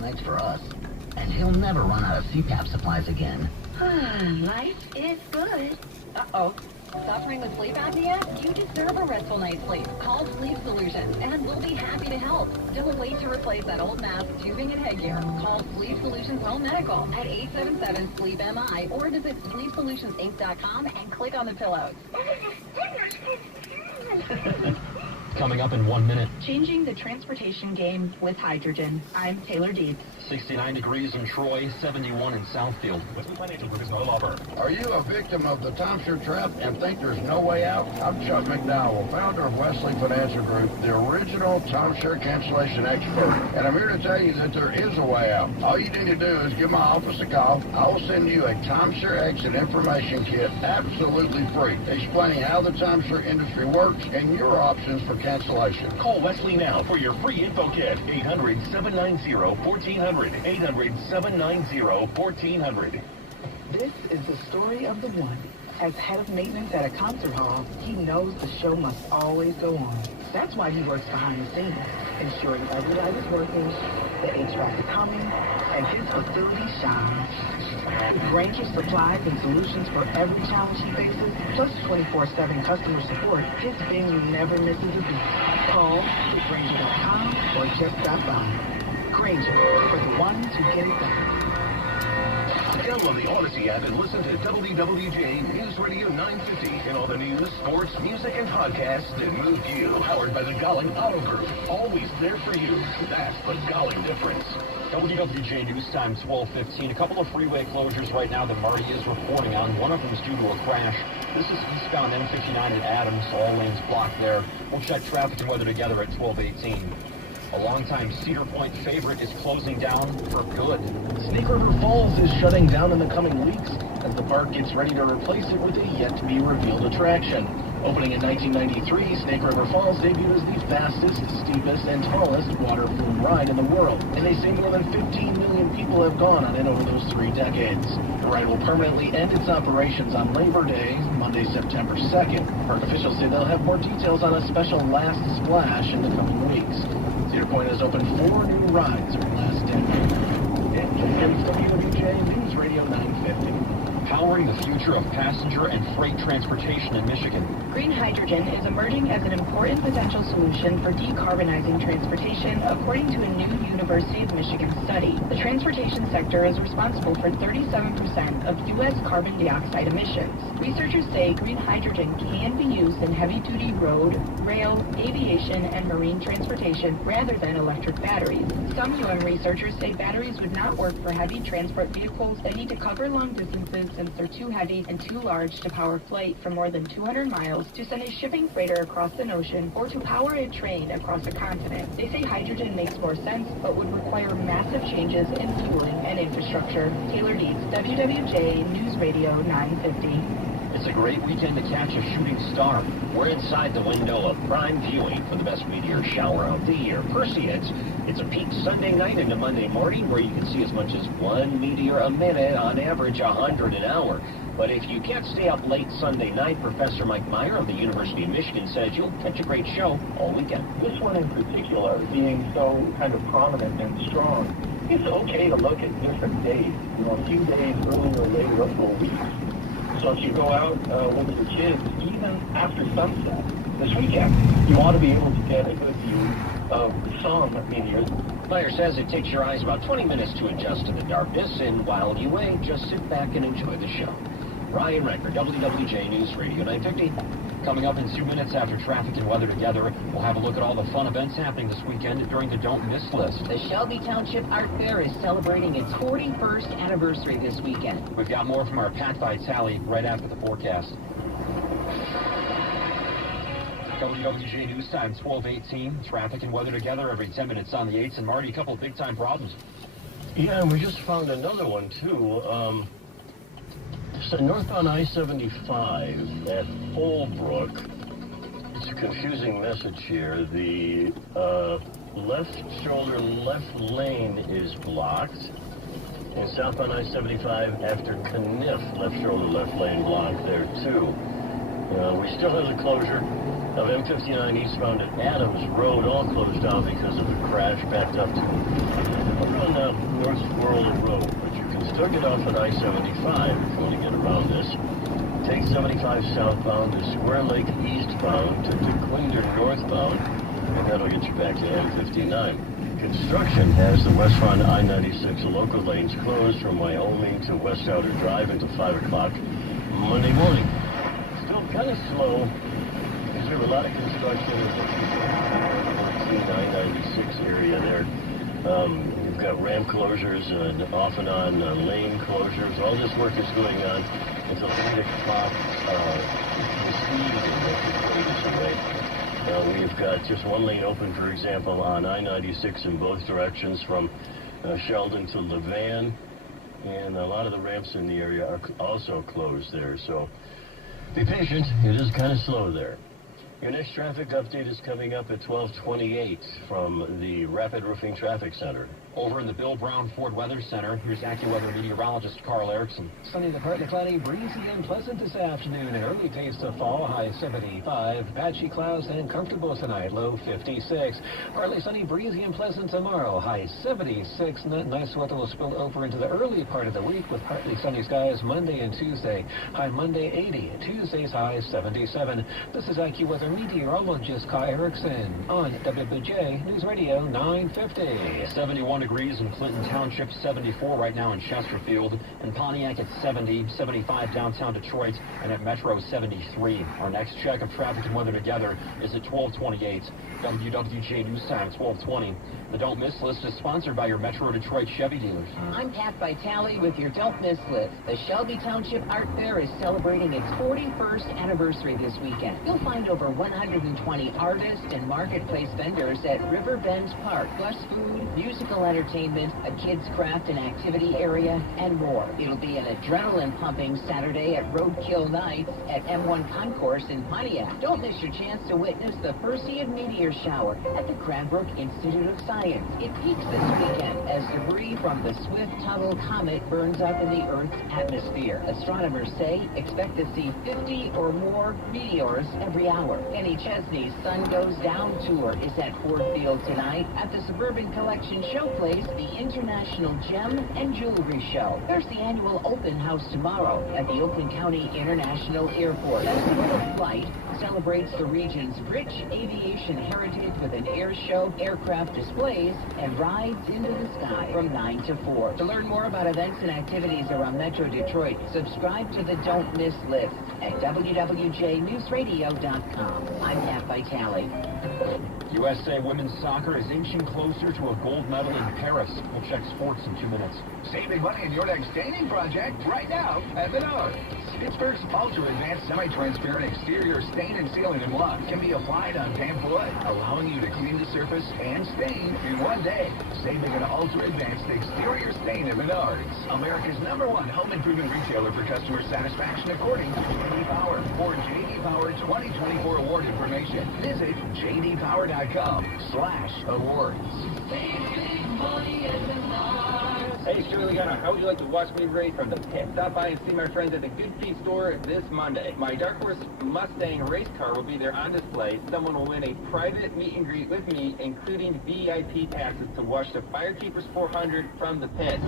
nights for us. And he'll never run out of CPAP supplies again. Life is good. Uh-oh. Suffering with sleep apnea? You deserve a restful night's sleep. Call Sleep Solutions, and we'll be happy to help. Don't wait to replace that old mask, tubing, and headgear. Call Sleep Solutions Home Medical at 877-SLEEP-MI or visit SleepSolutionsInc.com and click on the pillows. Coming up in 1 minute. Changing the transportation game with hydrogen. I'm Taylor Dietz. 69 degrees in Troy, 71 in Southfield. Wesley Financial Group is no lover. Are you a victim of the timeshare trap and think there's no way out? I'm Chuck McDowell, founder of Wesley Financial Group, the original timeshare cancellation expert. And I'm here to tell you that there is a way out. All you need to do is give my office a call. I will send you a timeshare exit information kit absolutely free, explaining how the timeshare industry works and your options for cancellation. Call Wesley now for your free info kit. 800-790-1400. 800-790-1400. This is the story of the one. As head of maintenance at a concert hall, he knows the show must always go on. That's why he works behind the scenes, ensuring every light is working, the HVAC is humming, and his facility shines. With Granger supplies and solutions for every challenge he faces, plus 24/7 customer support, his venue never misses a beat. Call Granger.com or just stop by. Granger, for the ones who get it done. Download the Odyssey app and listen to WWJ News Radio 950 and all the news, sports, music, and podcasts that moved you. Powered by the Golling Auto Group. Always there for you. That's the Golling difference. WWJ News Time, 12:15. A couple of freeway closures right now that Marty is reporting on. One of them is due to a crash. This is eastbound M59 at Adams. All lanes blocked there. We'll check traffic and weather together at 12:18. A longtime Cedar Point favorite is closing down for good. Snake River Falls is shutting down in the coming weeks as the park gets ready to replace it with a yet-to-be-revealed attraction. Opening in 1993, Snake River Falls debuted as the fastest, steepest, and tallest water flume ride in the world, and they say more than 15 million people have gone on it over those 3 decades. The ride will permanently end its operations on Labor Day, Monday, September 2nd. Park officials say they'll have more details on a special last splash in the coming weeks. Cedar Point has opened 4 new rides over the last decade. And WWJ News Radio 950. Powering the future of passenger and freight transportation in Michigan. Green hydrogen is emerging as an important potential solution for decarbonizing transportation, according to a new University of Michigan study. The transportation sector is responsible for 37% of U.S. carbon dioxide emissions. Researchers say green hydrogen can be used in heavy-duty road, rail, aviation, and marine transportation rather than electric batteries. Some UM researchers say batteries would not work for heavy transport vehicles that need to cover long distances since they're too heavy and too large to power flight for more than 200 miles, to send a shipping freighter across an ocean, or to power a train across a continent. They say hydrogen makes more sense, but would require massive changes in fueling and infrastructure. Taylor Dietz, WWJ News Radio 950. It's a great weekend to catch a shooting star. We're inside the window of prime viewing for the best meteor shower of the year, Perseids. It's a peak Sunday night into Monday morning where you can see as much as 1 meteor a minute, on average 100 an hour. But if you can't stay up late Sunday night, Professor Mike Meyer of the University of Michigan says you'll catch a great show all weekend. This one in particular, being so kind of prominent and strong, it's okay to look at different days. You know, a few days earlier or later, up for a week. So if you go out with the kids, even after sunset this weekend, you want to be able to get a good view of some meteors. Meyer says it takes your eyes about 20 minutes to adjust to the darkness, and while you wait, just sit back and enjoy the show. Ryan Recker, WWJ News Radio 950. Coming up in 2 minutes after traffic and weather together, we'll have a look at all the fun events happening this weekend during the Don't Miss list. The Shelby Township Art Fair is celebrating its 41st anniversary this weekend. We've got more from our Pat Vitale right after the forecast. WWJ News Time, 12:18. Traffic and weather together every 10 minutes on the 8s. And Marty, a couple of big-time problems. Yeah, and we just found another one, too. So northbound I-75 at Holbrook. It's a confusing message here. The left shoulder, left lane is blocked. And southbound I-75 after Kniff, left shoulder, left lane blocked there, too. We still have the closure of M59 eastbound at Adams Road, all closed off because of the crash backed up to over on North Squirrel Road, but you can still get off at I-75 if you want to get around this. Take 75 southbound to Square Lake eastbound to Dequindre northbound, and that'll get you back to M59. Construction has the West Front I-96 local lanes closed from Wyoming to West Outer Drive until 5 o'clock Monday morning. Still kind of slow. Is there a lot of construction in the I-96 area there? You've got ramp closures and off and on lane closures. All this work is going on until 8 o'clock this evening. We've got just one lane open, for example, on I-96 in both directions from Sheldon to Levan, and a lot of the ramps in the area are also closed there. So be patient. It is kind of slow there. Your next traffic update is coming up at 12:28 from the Rapid Roofing Traffic Center. Over in the Bill Brown Ford Weather Center, here's AccuWeather meteorologist Carl Erickson. Sunny to partly cloudy, breezy and pleasant this afternoon. An early taste of fall, high 75. Patchy clouds and comfortable tonight, low 56. Partly sunny, breezy and pleasant tomorrow, high 76. Nice weather will spill over into the early part of the week with partly sunny skies Monday and Tuesday. High Monday 80. Tuesday's high 77. This is AccuWeather meteorologist Carl Erickson on WBJ News Radio 950. 71 degrees in Clinton Township, 74 right now in Chesterfield, and Pontiac at 70, 75 downtown Detroit, and at Metro 73. Our next check of traffic and weather together is at 12:28. WWJ News Time, 12:20. The Don't Miss List is sponsored by your Metro Detroit Chevy dealers. I'm Pat Vitale with your Don't Miss List. The Shelby Township Art Fair is celebrating its 41st anniversary this weekend. You'll find over 120 artists and marketplace vendors at Riverbend Park, plus food, musical entertainment, a kids' craft and activity area, and more. It'll be an adrenaline-pumping Saturday at Roadkill Nights at M1 Concourse in Pontiac. Don't miss your chance to witness the Perseid meteor shower at the Cranbrook Institute of Science. It peaks this weekend as debris from the Swift-Tuttle comet burns up in the Earth's atmosphere. Astronomers say expect to see 50 or more meteors every hour. Kenny Chesney's Sun Goes Down tour is at Ford Field tonight. At the Suburban Collection Showplace, the International Gem and Jewelry Show. There's the annual open house tomorrow at the Oakland County International Airport. Festival of Flight celebrates the region's rich aviation heritage with an air show, aircraft displays, and rides into the sky from 9 to 4. To learn more about events and activities around Metro Detroit, subscribe to the Don't Miss List at WWJNewsRadio.com. I'm Pat Vitale. USA women's soccer is inching closer to a gold medal in Paris. We'll check sports in 2 minutes. Save big money in your next staining project right now at Menards. Pittsburgh's ultra-advanced semi-transparent exterior stain and sealing and block can be applied on damp wood, allowing you to clean the surface and stain in one day. Saving an ultra-advanced exterior stain at Menards, America's #1 home improvement retailer for customer satisfaction according to J.D. Power. For J.D. Power 2024 award information, visit jdpower.com/awards. Hey, Shirley Gunner, how would you like to watch me race from the pit? Stop by and see my friends at the Good Feet store this Monday. My Dark Horse Mustang race car will be there on display. Someone will win a private meet and greet with me, including VIP passes to watch the Firekeepers 400 from the pit.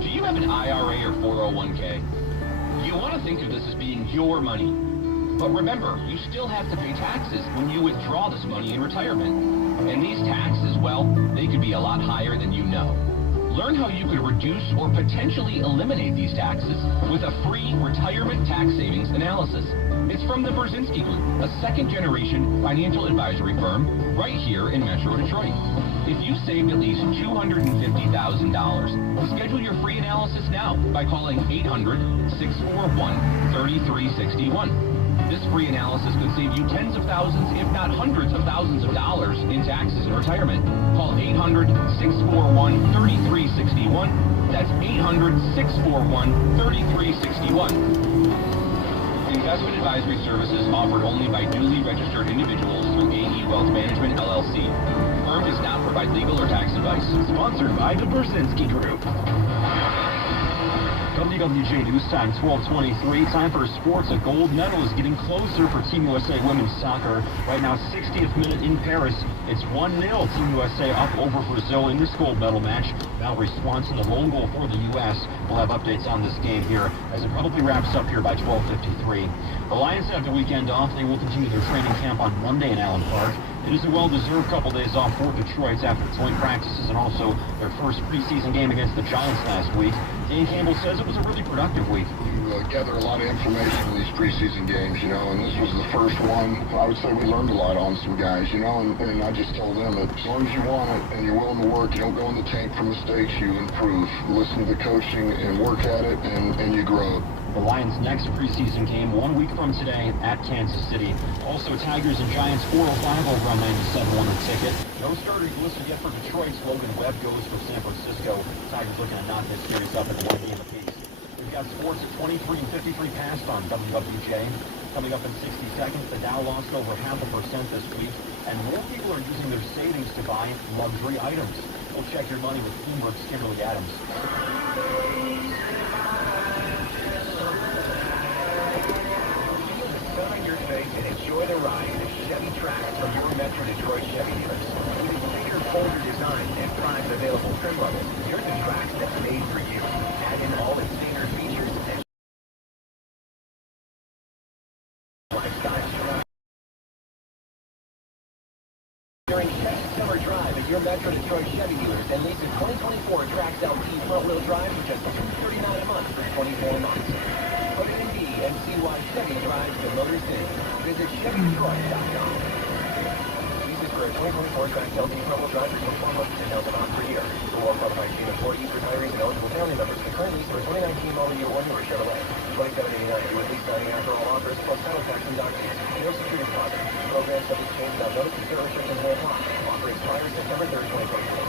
Do you have an IRA or 401k? You want to think of this as being your money. But remember, you still have to pay taxes when you withdraw this money in retirement. And these taxes, well, they could be a lot higher than you know. Learn how you could reduce or potentially eliminate these taxes with a free retirement tax savings analysis. It's from the Brzezinski Group, a second-generation financial advisory firm right here in Metro Detroit. If you saved at least $250,000, schedule your free analysis now by calling 800-641-3361. This free analysis could save you tens of thousands, if not hundreds of thousands of dollars in taxes in retirement. Call 800-641-3361. That's 800-641-3361. Investment advisory services offered only by duly registered individuals through AE Wealth Management, LLC. Firm does not provide legal or tax advice. Sponsored by the Brzezinski Group. WWJ News Time, 12:23. Time for sports. A gold medal is getting closer for Team USA women's soccer. Right now, 60th minute in Paris. It's 1-0. Team USA up over Brazil in this gold medal match. Valerie Swanson, the lone goal for the U.S. We'll have updates on this game here as it probably wraps up here by 12:53. The Lions have the weekend off. They will continue their training camp on Monday in Allen Park. It is a well-deserved couple days off for Detroit after joint practices and also their first preseason game against the Giants last week. Dan Campbell says it was a really productive week. You gather a lot of information in these preseason games, and this was the first one. I would say we learned a lot on some guys, and I just told them that as long as you want it and you're willing to work, you don't go in the tank for mistakes, you improve. Listen to the coaching and work at it, and you grow. The Lions' next preseason game 1 week from today at Kansas City. Also, Tigers and Giants 4:05 over on 97.1 The Ticket. No starters listed yet for Detroit's Logan Webb goes for San Francisco. Tigers looking to knock this series up in 1 game apiece. We've got sports at 23 and 53 past on WWJ. Coming up in 60 seconds, the Dow lost over 0.5% this week, and more people are using their savings to buy luxury items. We'll check your money with Bloomberg's Kimberly Adams. And enjoy the ride in the Chevy Trax from your Metro Detroit Chevy dealers. With its bigger, bolder design and prime available trim levels, you're the Trax that's made for you. Add in all its standard features and lifestyle. During Chevy Summer Drive at your Metro Detroit Chevy dealers and lease a 2024 Trax LT front-wheel drive for just $239 a month for 24 months. Put it in B and see why Chevy drives the Motor City. Visit ChevyDetroit.com. Leases for a 2024 Trax LT front-wheel drive for 24 months, $10,000 per year. For all qualified team employees, retirees, and eligible family members, the current lease for a 2019 model year or newer Chevrolet. $27.89 due at lease signing after all offers, plus title tax and dock fees. No security deposit. Program subject to change without notice and certain restrictions may apply. Offer expires September 3rd, 2024.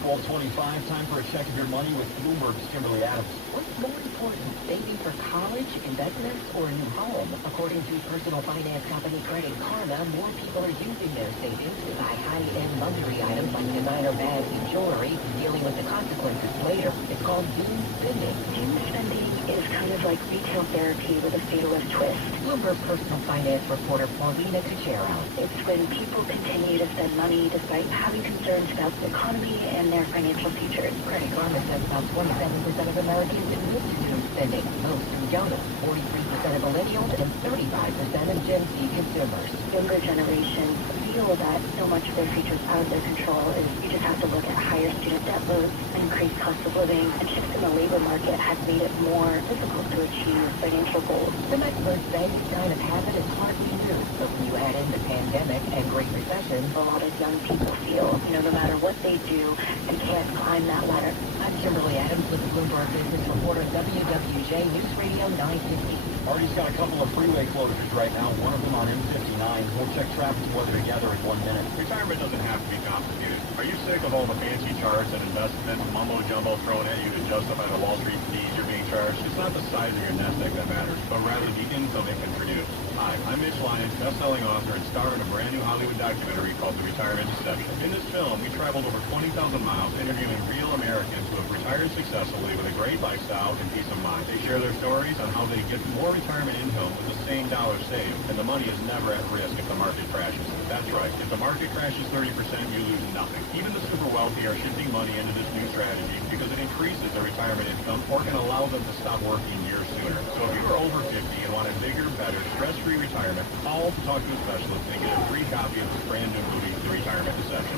12:25, time for a check of your money with Bloomberg's Kimberly Adams. What's more important, saving for college, investments, or a new home? According to personal finance company Credit Karma, more people are using their savings to buy high-end luxury items like designer bags and jewelry, dealing with the consequences later. It's called doom spending. Doom spending is kind of like retail therapy with a fatalist twist. Bloomberg personal finance reporter Paulina Cachero. It's when people continue to spend money despite having concerns about the economy and their financial futures. Credit Karma says about 27% of Americans admit to doom spending, most from young, 43% of millennials, and 35% of Gen Z consumers. Younger generations feel that so much of their future is out of their control. You just have to look at higher student debt loads, increased cost of living, and shifts in the labor market has made it more difficult to achieve financial goals. Some experts say this kind of habit is partly new, but when you add in the pandemic and Great Recession, a lot of young people feel, no matter what they do, they can't climb that ladder. I'm Kimberly Adams with the Bloomberg Business Reporter, WWJ News Radio 950. Marty's got a couple of freeway closures right now, one of them on M59. We'll check traffic and weather together in 1 minute. Retirement doesn't have to be complicated. Are you sick of all the fancy charts and investment mumbo-jumbo thrown at you to justify the Wall Street fees you're being charged? It's not the size of your nest egg that matters, but rather the income it can produce. Hi, I'm Mitch Lyons, best-selling author and star in a brand new Hollywood documentary called The Retirement Deception. In this film, we traveled over 20,000 miles interviewing real Americans who have retired successfully with a great lifestyle and peace of mind. They share their stories on how they get more retirement income with the same dollar saved, and the money is never at risk if the market crashes. That's right. If the market crashes 30%, you lose nothing. Even the super wealthy are shifting money into this new strategy because it increases their retirement income or can allow them to stop working years sooner. So if you are over 50 and want a bigger, better, stress-free retirement, call to talk to a specialist and get a free copy of this brand new movie, The Retirement Deception.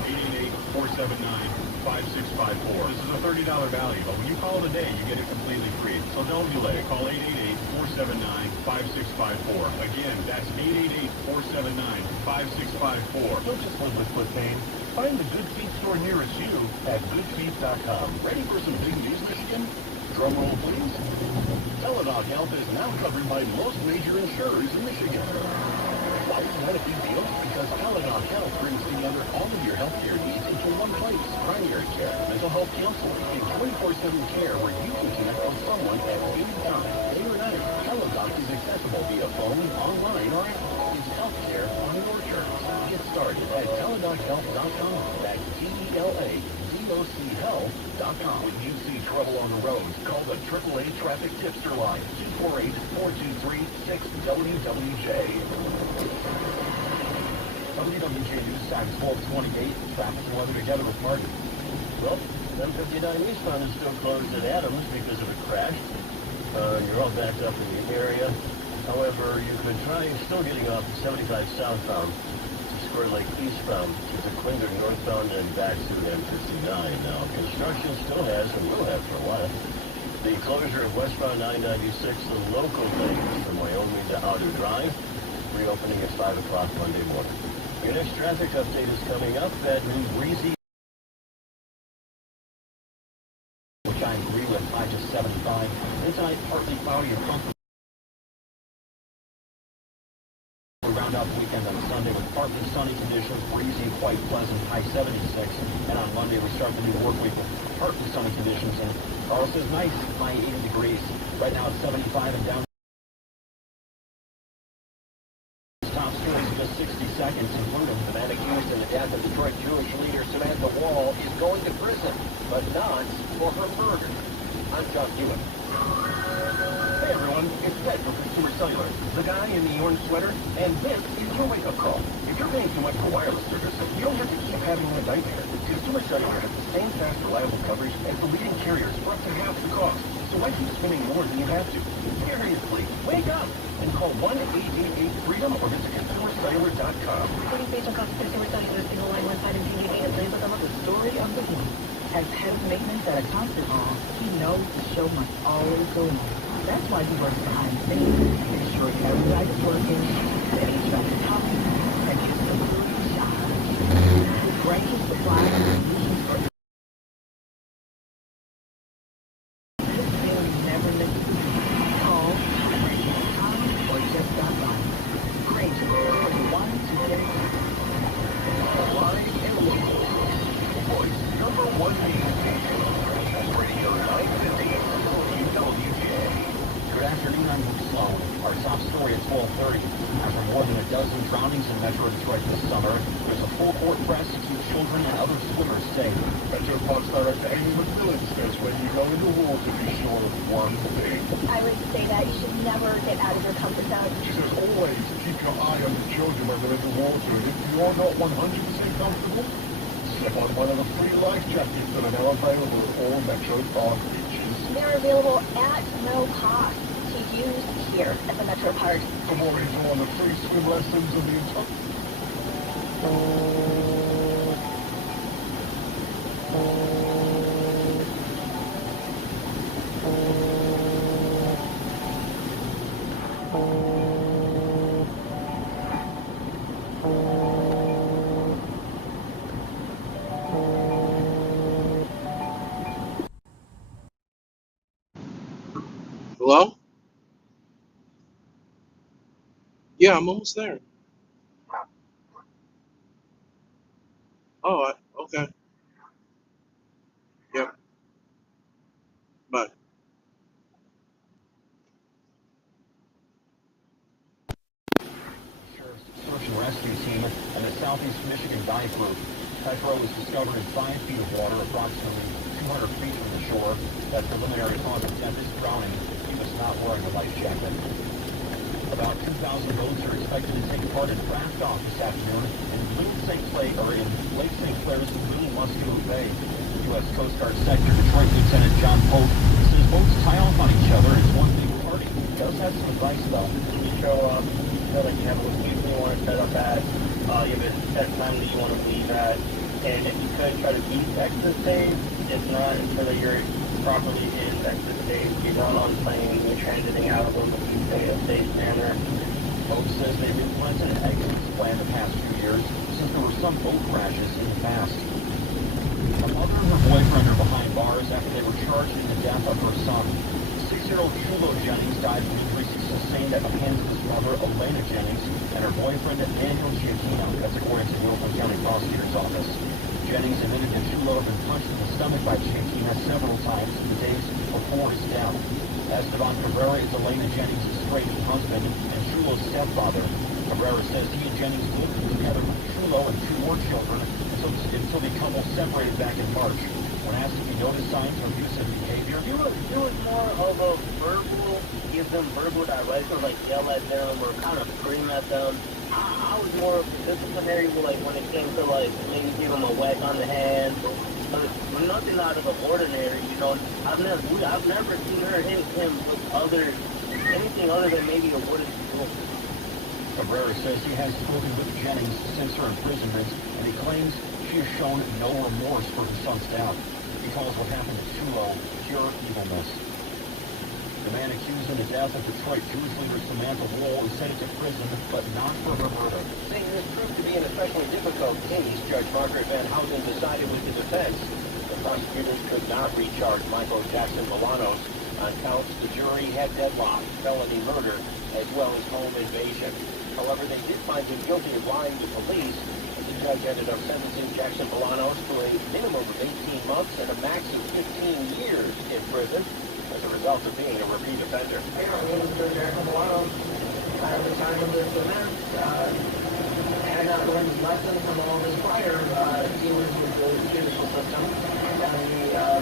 888-479-5654. This is a $30 value, but when you call today, you get it completely free. So don't delay. Call 888-479-5654. Again, that's 888-479-5654. Don't just live with foot pain. Find the Good Feet store nearest you at goodfeet.com. Ready for some big news, Michigan? Drum roll, please. Teladoc Health is now covered by most major insurers in Michigan. Why is that a big deal? Because Teladoc Health brings together all of your healthcare needs into one place. Primary care, mental health counseling, and 24/7 care where you can connect with someone at any time, day or night. Teladoc is accessible via phone, online, or app. It's healthcare on your terms. Get started at TeladocHealth.com. That's TelaDocHealth.com. TOCHealth.com. When you see trouble on the roads, call the AAA Traffic Tipster line, 248-423-6WWJ. WWJ News Time 1228. Traffic and weather together with Marty. Well, 759 eastbound is still closed at Adams because of a crash. You're all backed up in the area. However, you could try still getting off the 75 southbound to Square Lake eastbound to the Klinger northbound and back to M59. Now, construction still has and will have for a while. The closure of westbound 996, the local lane from Wyoming to Outer Drive, reopening at 5 o'clock Monday morning. Your next traffic update is coming up at New Breezy, which I agree with, 5 to 75. And tonight, partly cloudy and comfortable. We round out the weekend on Sunday with partly sunny conditions, breezy, quite pleasant, high 76. And on Monday, we start the new work week with partly sunny conditions. And Carl says nice, high 80 degrees. Right now it's 75 and down. Top stories in just 60 seconds, including the man accused in the death of Detroit Jewish leader Samantha Wall is going to prison, but not for her murder. I'm John Hewitt. Hey everyone, it's Ted from Consumer Cellular, the guy in the orange sweater, and this is your wake-up call. If you're paying too much for wireless service, you don't have to keep having a nightmare. Consumer Cellular has the same fast, reliable coverage as the leading carriers for up to half the cost. So why keep spending more than you have to? Seriously, wake up and call 1-888-FREEDOM or visit ConsumerCellular.com. According based on cost of Consumer Cellular, single line, one-side, and TV, and plays with the story of the week. As head of maintenance at a concert hall, he knows the show must always go on. That's why he works behind the scenes, ensuring every light is working, that each track is humming, and his facility shines. His range of supplies and solutions for never miss a beat. Call, arrange your time, or just stop by. Granger, 1-2-6. Live and local. Voice number 1 news station. Radio 950 WWJ. Good afternoon, I'm Luke Sloan. Our top story at 12:30. After more than a dozen drownings in Metro Detroit this summer, there's a full court press to keep children and other swimmers safe. Metro Parks Director Amy McMillan says when you go in the water, be sure of one thing. I would say that you should never get out of your comfort zone. She says always keep your eye on the children when they're in the water. And if you're not 100% comfortable, slip on one of the free life jackets that are now available at all Metro Park beaches. They're available at no cost to use here at the Metro Park. For more info on the free swim lessons and the entire... Hello? Yeah, I'm almost there. Oh, okay. Yep. Bye. Search and rescue team and the Southeast Michigan Dive Group. Petro was discovered in 5 feet of water, approximately 200 feet from the shore. That preliminary cause of death is drowning. He was not wearing a life jacket. About 2,000 boats are expected to take part in draft off this afternoon in Lake St. Clair's Boone Muscatine Bay. U.S. Coast Guard Sector Detroit Lieutenant John Pope says boats tie off on each other. It's one big party. He does have some advice though. You show up, you feel like you have a location you want to set up at, you have a set time that you want to leave at, and if you could try to beat exit stage, if not, ensure that you're properly in exit stage, you're not on plane, you're transiting out of them, in a safe manner. Pope says they've implemented an exit plan the past few years since there were some boat crashes in the past. A mother and her boyfriend are behind bars after they were charged in the death of her son. 6-year-old Chulo Jennings died from injuries sustained at the hands of his mother, Elena Jennings, and her boyfriend, Daniel Giacchino. That's according to the Oakland County Prosecutor's Office. Jennings admitted that Chulo had been punched in the stomach by Giacchino several times in the days before his death. Esteban Cabrera is Elena Jennings' estranged husband and Chulo's stepfather. Cabrera says he and Jennings lived together with Chulo and 2 more children until the couple separated back in March. When asked if he noticed signs of abusive behavior, It was more of a verbal, give them verbal directions, like yell at them or kind of scream at them. I was more of a disciplinary, like when it came to like maybe give them a whack on the hand, but nothing out of the ordinary. You know, I've never seen her hit him with anything other than maybe a wooden spoon. Cabrera says he has spoken with Jennings since her imprisonment, and he claims she has shown no remorse for her son's death. He calls what happened to Chulo pure evilness. The man accused in the death of Detroit Jewish leader Samantha Wool is sentenced to prison, but not for her murder. Saying this proved to be an especially difficult case, Judge Margaret Van Houten decided with the defense. The prosecutors could not recharge Michael Jackson Bolanos on counts the jury had deadlocked, felony murder, as well as home invasion. However, they did find him guilty of lying to police. The judge ended up sentencing Jackson Bolanos to a minimum of 18 months and a max of 15 years in prison as a result of being a repeat offender. Mr. Jackson Bolanos, at the time of this event, had not learned lessons from all his prior dealings with the judicial system and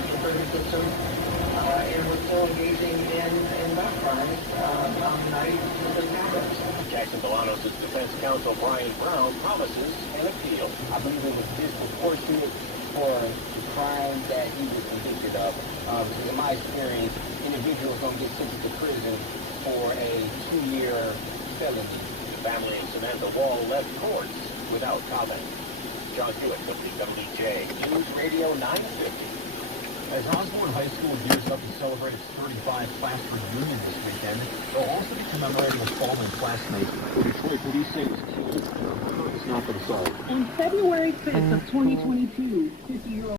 the prison system, and was still engaging in that crimes on the night of this happened. Jackson Bolanos' defense counsel Brian Brown promises an appeal. I believe it was disproportionate for the crime that he was convicted of. Because in my experience, individuals don't get sentenced to prison for a 2-year felony. The family of Samantha Wall left courts without comment. John Hewitt, WWJ News Radio 950. As Osborne High School gears up to celebrate its 35 class reunion this weekend, they'll also be commemorating a fallen classmate who Detroit police say was killed. It's not for the soul. On February 5th of 2022, 50-year-old